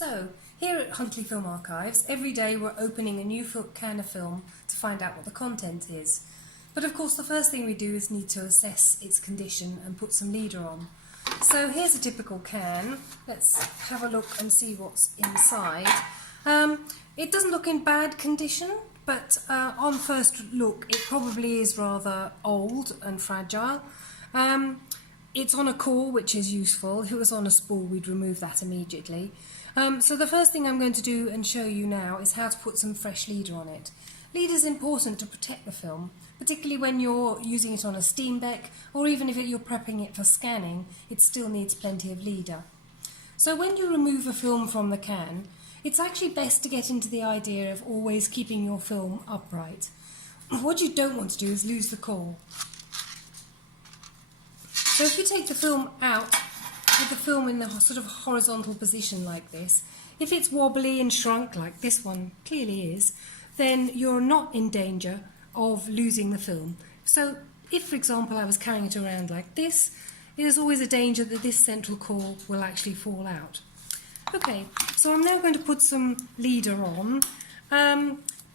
So, here at Huntley Film Archives, every day we're opening a new can of film to find out what the content is. But of course the first thing we do is need to assess its condition and put some leader on. So here's a typical can. Let's have a look and see what's inside. It doesn't look in bad condition, but on first look it probably is rather old and fragile. It's on a core, which is useful. If it was on a spool, we'd remove that immediately. So the first thing I'm going to do and show you now is how to put some fresh leader on it. Leader is important to protect the film, particularly when you're using it on a Steenbeck, or even if you're prepping it for scanning, it still needs plenty of leader. So when you remove a film from the can, it's actually best to get into the idea of always keeping your film upright. What you don't want to do is lose the core. So if you take the film out with the film in the sort of horizontal position like this, if it's wobbly and shrunk like this one clearly is, then you're not in danger of losing the film. So if, for example, I was carrying it around like this, there's always a danger that this central core will actually fall out. Okay, so I'm now going to put some leader on.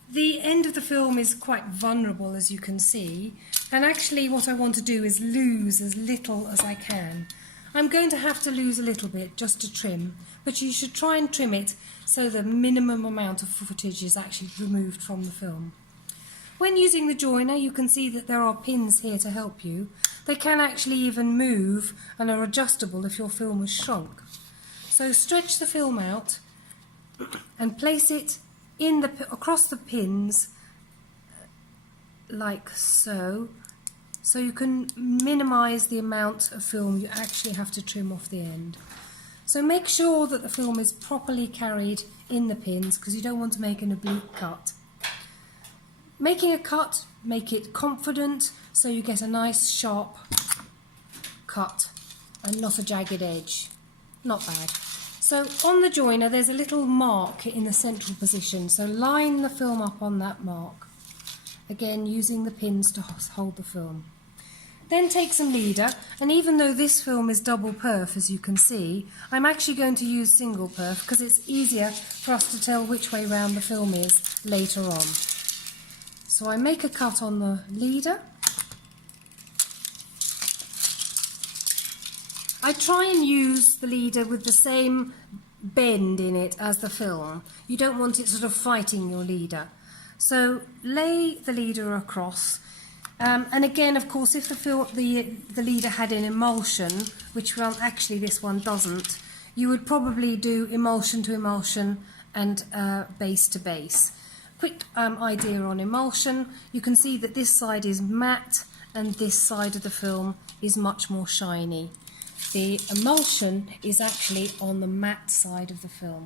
The end of the film is quite vulnerable, as you can see, and actually what I want to do is lose as little as I can. I'm going to have to lose a little bit just to trim, but you should try and trim it so the minimum amount of footage is actually removed from the film. When using the joiner, you can see that there are pins here to help you. They can actually even move and are adjustable if your film has shrunk. So stretch the film out and place it across the pins like so you can minimise the amount of film you actually have to trim off the end. So make sure that the film is properly carried in the pins, because you don't want to make an oblique cut. Making a cut, make it confident so you get a nice sharp cut and not a jagged edge. Not bad. So on the joiner there's a little mark in the central position, so line the film up on that mark. Again, using the pins to hold the film. Then take some leader, and even though this film is double perf, as you can see, I'm actually going to use single perf because it's easier for us to tell which way round the film is later on. So I make a cut on the leader. I try and use the leader with the same bend in it as the film. You don't want it sort of fighting your leader. So lay the leader across. And again, of course, if the leader had an emulsion, which actually this one doesn't, you would probably do emulsion to emulsion and base to base. Quick idea on emulsion: you can see that this side is matte and this side of the film is much more shiny. The emulsion is actually on the matte side of the film.